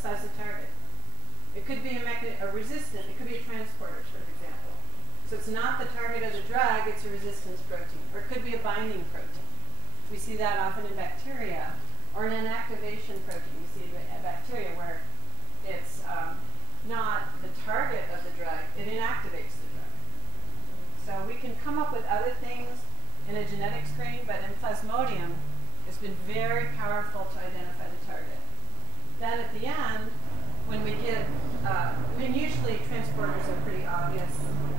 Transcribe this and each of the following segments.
besides the target. It could be a resistant, it could be a transporter, for example. So it's not the target of the drug, it's a resistance protein. Or it could be a binding protein. We see that often in bacteria. Or an inactivation protein. You see a bacteria where it's not the target of the drug, it inactivates the drug. So we can come up with other things in a genetic screen, but in Plasmodium, it's been very powerful to identify the target. Then at the end, when we get, usually transporters are pretty obvious.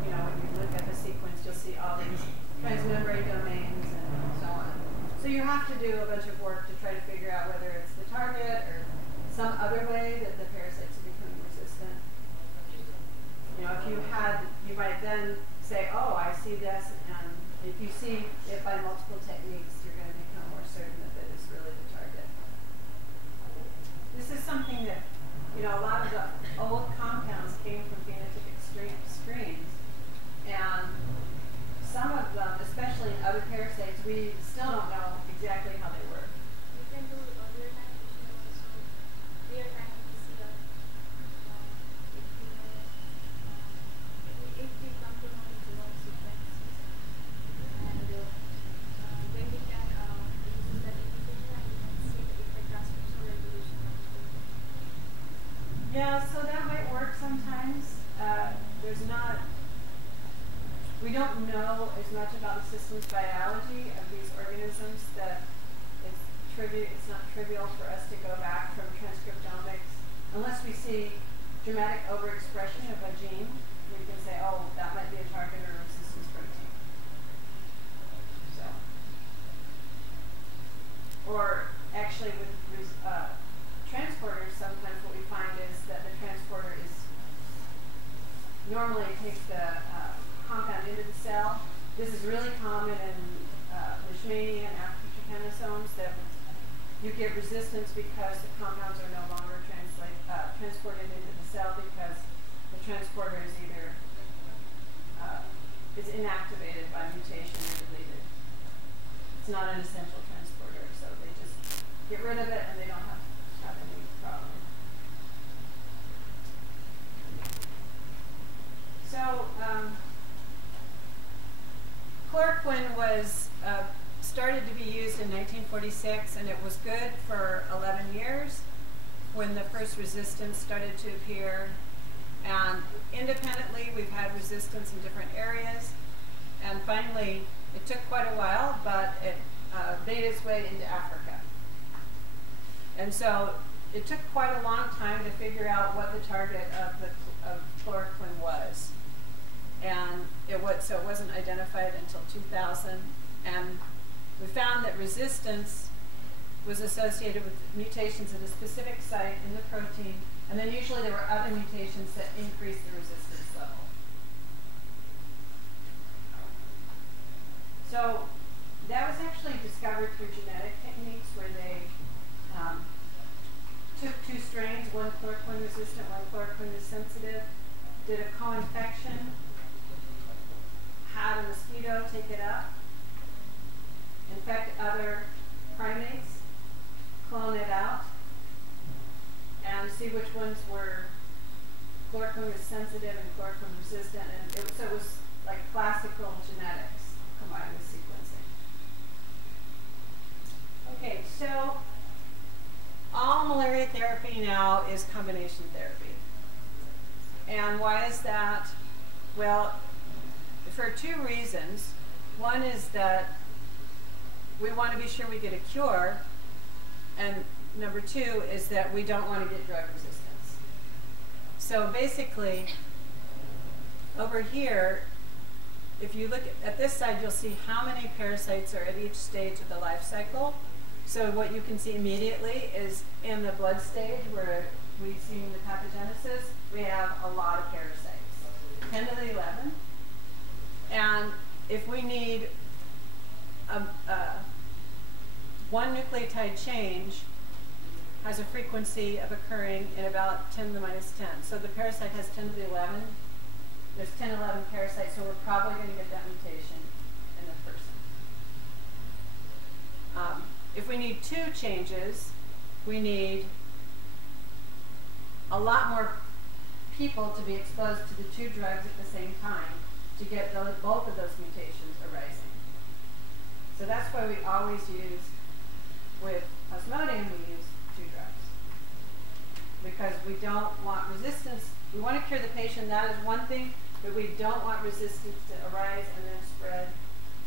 You know, when you look at the sequence, you'll see all these transmembrane domains and so on. So you have to do a bunch of work to try to figure out whether it's the target or some other way that the parasites are becoming resistant. You know, if you had, you might then say, oh, I see this, and if you see it by multiple techniques, you're going to become more certain that it is really the target. This is something that, you know, a lot of the old compounds came from phenotypic screens, and some of them, especially in other parasites, we still don't know exactly how they work. You can do real-time vision also, real-time PCR. If we come to know genome sequences, and then we can use that information and we can see the effect transcriptional resolution of the protein. Yeah, so that might work sometimes. There's not. We don't know as much about the systems biology of these organisms that it's not trivial for us to go back from transcriptomics. Unless we see dramatic overexpression of a gene, we can say, oh, that might be a target or a resistance protein. So, or actually with transporters, sometimes what we find is that the transporter is normally takes the compound into the cell. This is really common in Leishmania and Africansomes, that you get resistance because the compounds are no longer transported into the cell because the transporter is either is inactivated by mutation or deleted. It's not an essential transporter, so they just get rid of it and they don't have any problem. So chloroquine was started to be used in 1946, and it was good for 11 years when the first resistance started to appear. And independently, we've had resistance in different areas. And finally, it took quite a while, but it made its way into Africa. And so it took quite a long time to figure out what the target of chloroquine was. And so it wasn't identified until 2000. And we found that resistance was associated with mutations at a specific site in the protein, and then usually there were other mutations that increased the resistance level. So that was actually discovered through genetic techniques where they took two strains, one chloroquine resistant, one chloroquine sensitive, did a co-infection, had a mosquito take it up, infect other primates, clone it out, and see which ones were chloroquine sensitive and chloroquine resistant. And so it was like classical genetics combined with sequencing. Okay, so all malaria therapy now is combination therapy. And why is that? Well, for two reasons. One is that we want to be sure we get a cure, and number two is that we don't want to get drug resistance. So basically, over here, if you look at this side, you'll see how many parasites are at each stage of the life cycle. So what you can see immediately is in the blood stage, where we see the pathogenesis, we have a lot of parasites, 10 to the 11. And if we need one nucleotide change has a frequency of occurring in about 10 to the minus 10. So the parasite has 10 to the 11. There's 10 to 11 parasites, so we're probably going to get that mutation in the person. If we need two changes, we need lot more people to be exposed to the two drugs at the same time to get both of those mutations arising. So that's why we always use, with Plasmodium, we use two drugs. Because we don't want resistance. We want to cure the patient, that is one thing, but we don't want resistance to arise and then spread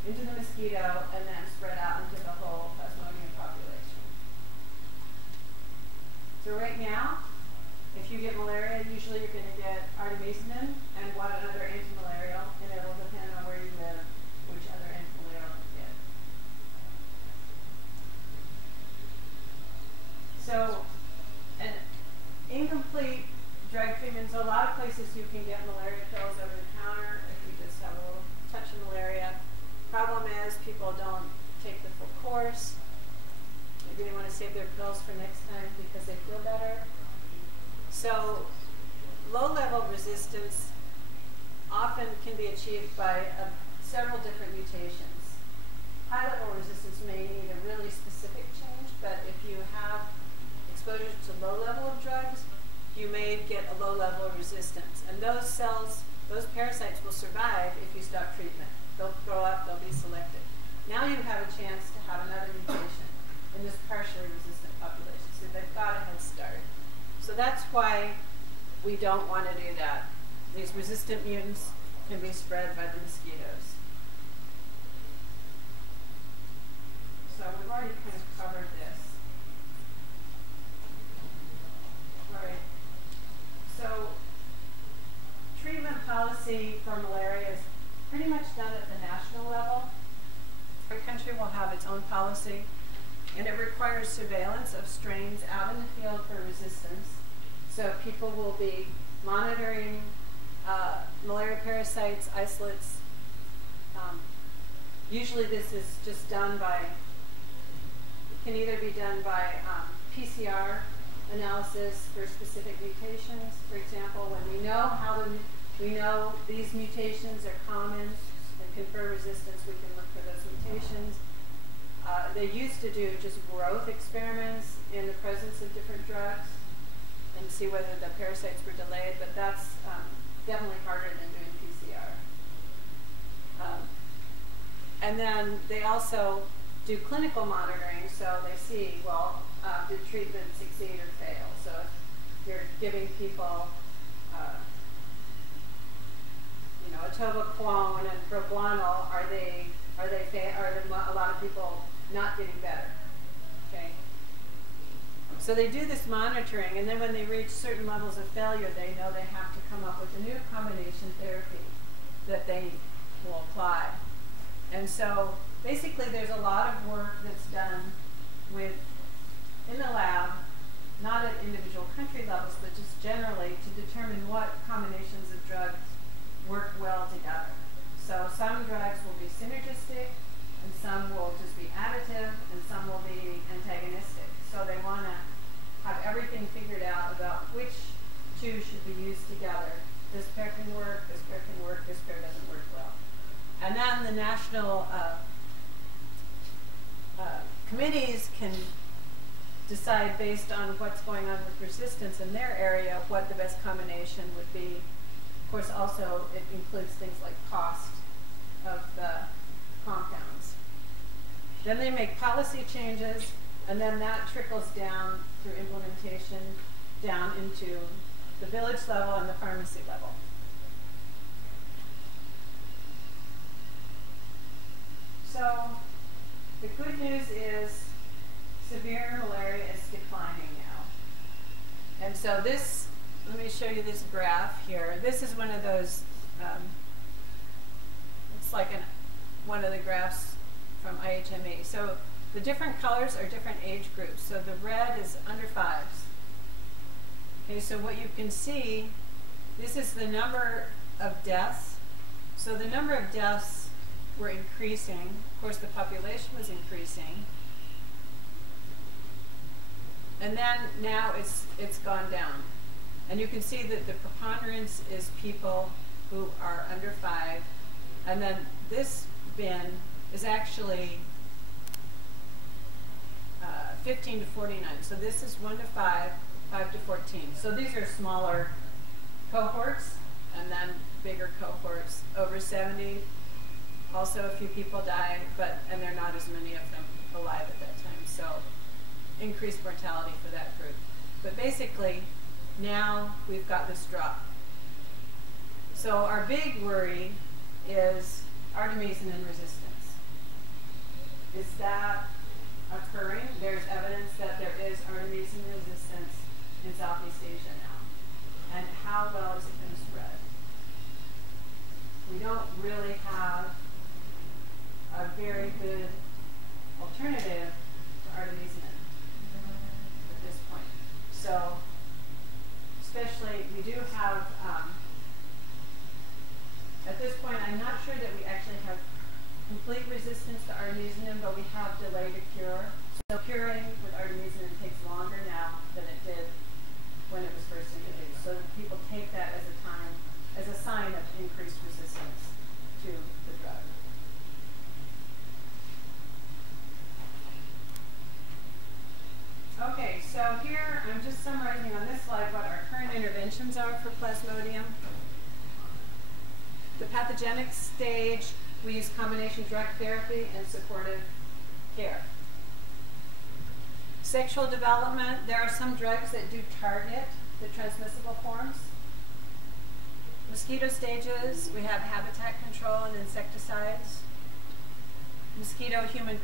into the mosquito and then spread out into the whole Plasmodium population. So right now, if you get malaria, usually you're going to get artemisinin and one other antimalarial, and it will depend on where you live, which other antimalarial you get. So, an incomplete drug treatment, so a lot of places you can get malaria pills over the counter if you just have a little touch of malaria. Problem is, people don't take the full course. Maybe they want to save their pills for next time because they feel better. So low-level resistance often can be achieved by several different mutations. High-level resistance may need a really specific change, but if you have exposure to low level of drugs, you may get a low level of resistance. And those cells, those parasites will survive if you stop treatment. They'll grow up, they'll be selected. Now you have a chance to have another mutation in this partially resistant population. So they've got a head start. So that's why we don't want to do that. These resistant mutants can be spread by the mosquitoes. So we've already kind of covered this. All right. So treatment policy for malaria is pretty much done at the national level. Every country will have its own policy, and it requires surveillance of strains out in the field for resistance. So people will be monitoring malaria parasites, isolates. Usually this is just done by, it can either be done by PCR analysis for specific mutations. For example, when we know these mutations are common and confer resistance, we can look for those mutations. They used to do just growth experiments in the presence of different drugs and see whether the parasites were delayed, but that's definitely harder than doing PCR. And then they also do clinical monitoring, so they see, well, did treatment succeed or fail? So if you're giving people, atovaquone and proguanil, are a lot of people not getting better? Okay. So they do this monitoring, and then when they reach certain levels of failure, they know they have to come up with a new combination therapy that they will apply. And so basically there's a lot of work that's done in the lab, not at individual country levels, but just generally to determine what combinations of drugs work well together. So some drugs will be synergistic, and some will just be additive, and some will be antagonistic. So they want to have everything figured out about which two should be used together. This pair can work, this pair can work, this pair doesn't work well. And then the national committees can decide based on what's going on with resistance in their area what the best combination would be. Of course, also it includes things like cost of the compounds. Then they make policy changes, and then that trickles down through implementation down into the village level and the pharmacy level. So the good news is severe malaria is declining now. And so this, let me show you this graph here. This is one of those, it's like one of the graphs from IHME. So the different colors are different age groups. So the red is under 5s. Okay, so what you can see, this is the number of deaths. So the number of deaths were increasing. Of course, the population was increasing. And then now it's gone down. And you can see that the preponderance is people who are under 5. And then this bin is actually 15 to 49. So this is 1 to 5. 5 to 14. So these are smaller cohorts, and then bigger cohorts. Over 70, also a few people die, and there are not as many of them alive at that time. So increased mortality for that group. But basically, now we've got this drop. So our big worry is artemisinin resistance. Is that occurring? There's evidence that there is artemisinin resistance in Southeast Asia now. And how well is it going to spread? We don't really have a very good alternative to artemisinin at this point. So, especially, we do have, at this point, I'm not sure that we actually have complete resistance to artemisinin, but we have delay to cure. So curing with artemisinin takes longer now than it did when it was first introduced. So people take that as a sign of increased resistance to the drug. Okay, so here I'm just summarizing on this slide what our current interventions are for Plasmodium. The pathogenic stage, we use combination drug therapy and supportive care. Sexual development, there are some drugs that do target the transmissible forms. Mosquito stages, we have habitat control and insecticides. Mosquito-human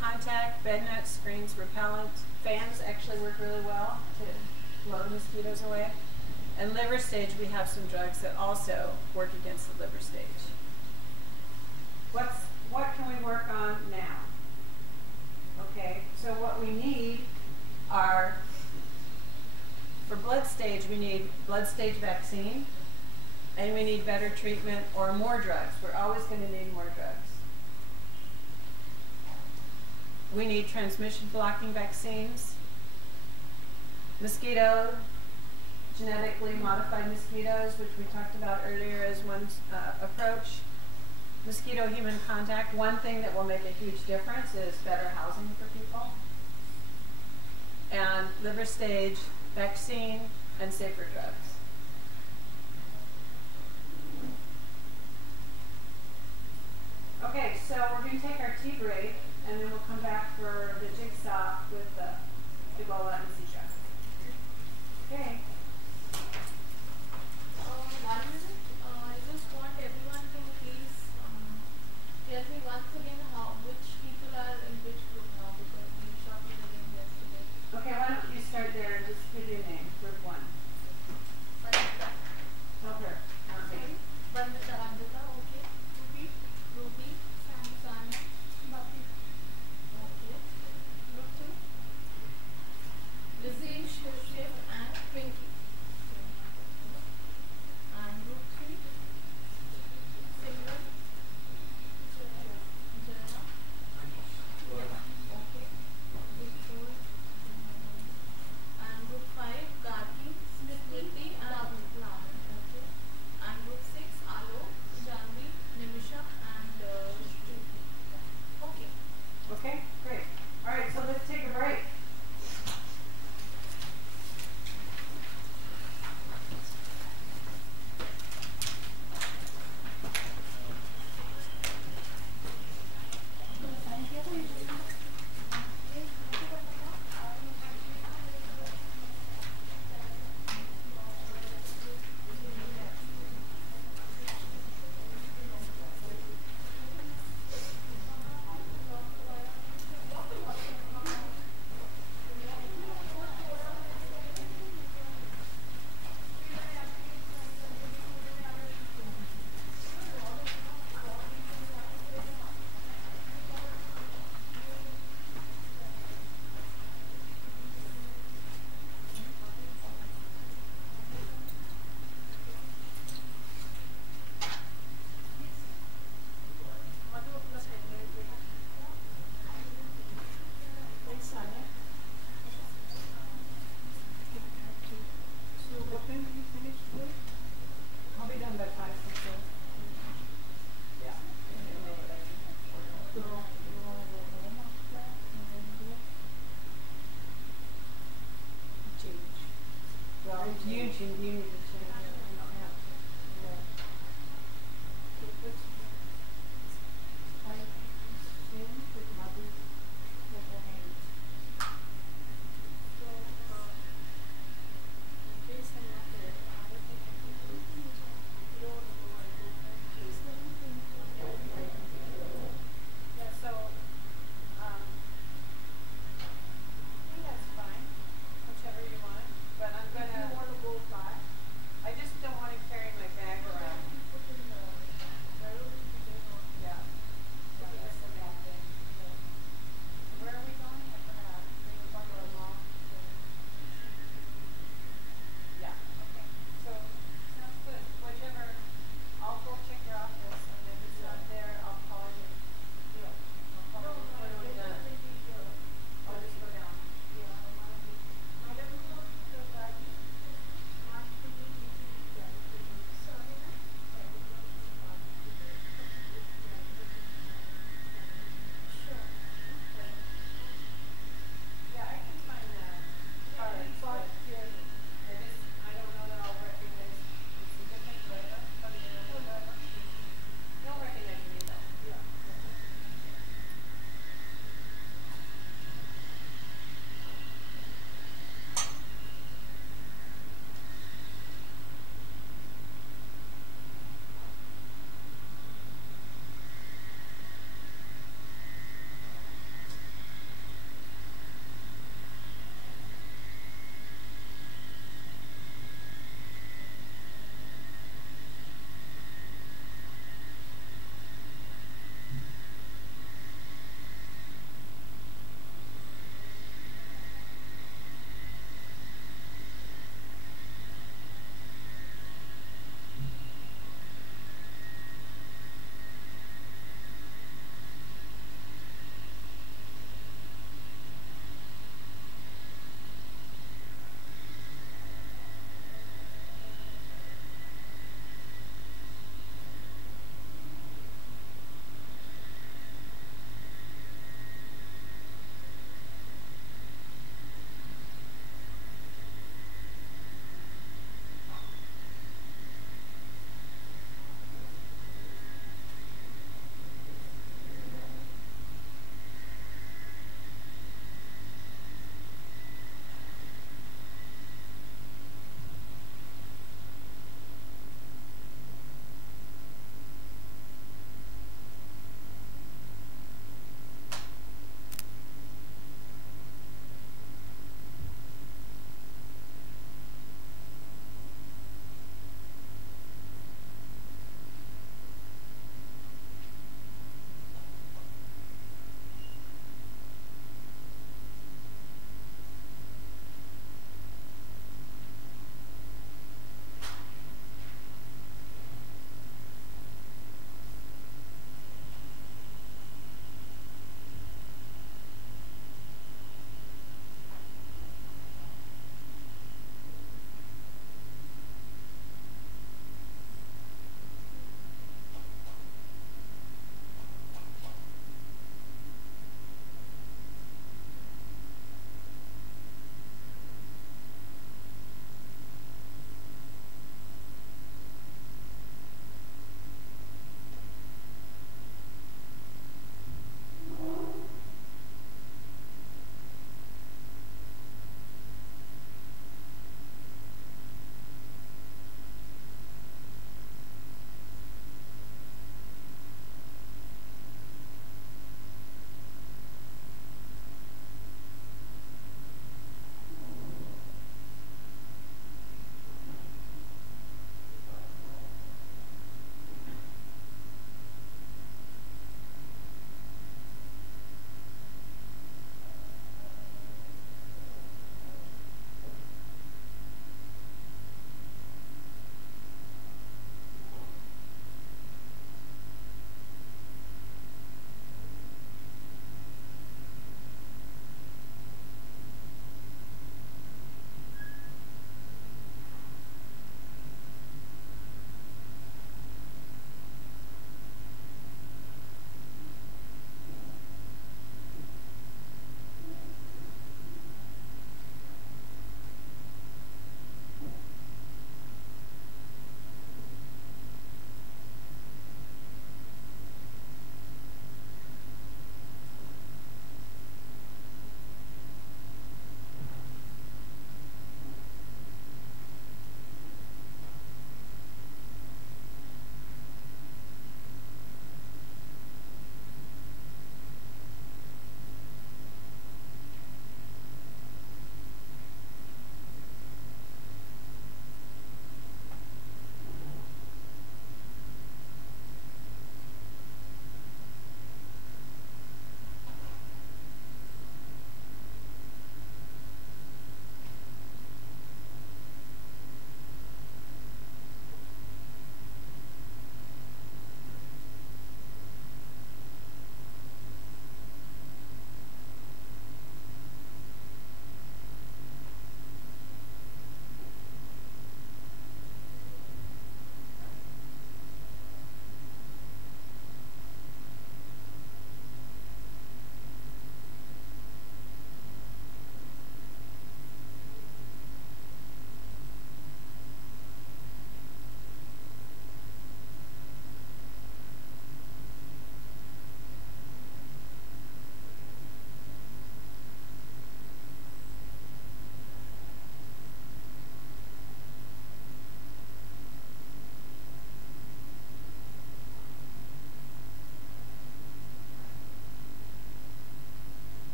contact, bed nets, screens, repellent. Fans actually work really well to blow the mosquitoes away. And liver stage, we have some drugs that also work against the liver stage. What can we work on now? Okay, so what we need are, for blood stage, we need blood stage vaccine, and we need better treatment or more drugs. We're always going to need more drugs. We need transmission blocking vaccines, mosquito, genetically modified mosquitoes, which we talked about earlier as one approach. Mosquito-human contact, one thing that will make a huge difference is better housing for people. And liver stage, vaccine, and safer drugs. Okay, so we're going to take our tea break, and then we'll come back for the jigsaw with the Ebola and Zika. Okay. 1 minute. I just want everyone to please tell me once again which people are in which group now, because we shortened the name yesterday. Okay, why don't you start there and just give your name, group 1. Vandita. Tell her. Sorry. Vandita. Okay. Ruby. Sana. Bhakti. Okay. Group 2. Lizzie. You need to change it. Yeah. Yeah, so, I think that's fine, whichever you want, but I'm If you gonna, want to go back,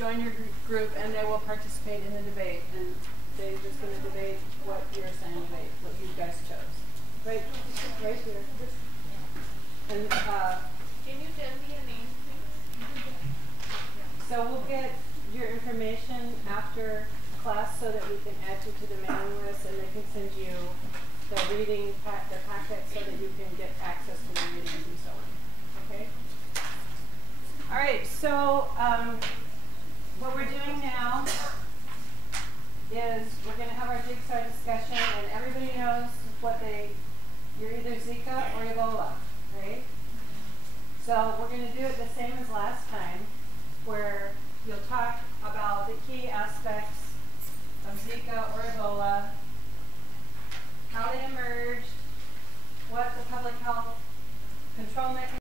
join your group and they will participate in the debate. And they're just going to debate what you're saying debate, what you guys chose. Right here. And can you tell me your name, please? so we'll get your information after class so that we can add you to the mailing list, and they can send you the reading the packet so that you can get access to the readings and so on. Okay? All right, so what we're doing now is we're going to have our jigsaw discussion, and everybody knows what you're either Zika or Ebola, right? So we're going to do it the same as last time, where you'll talk about the key aspects of Zika or Ebola, how they emerged, what the public health control mechanism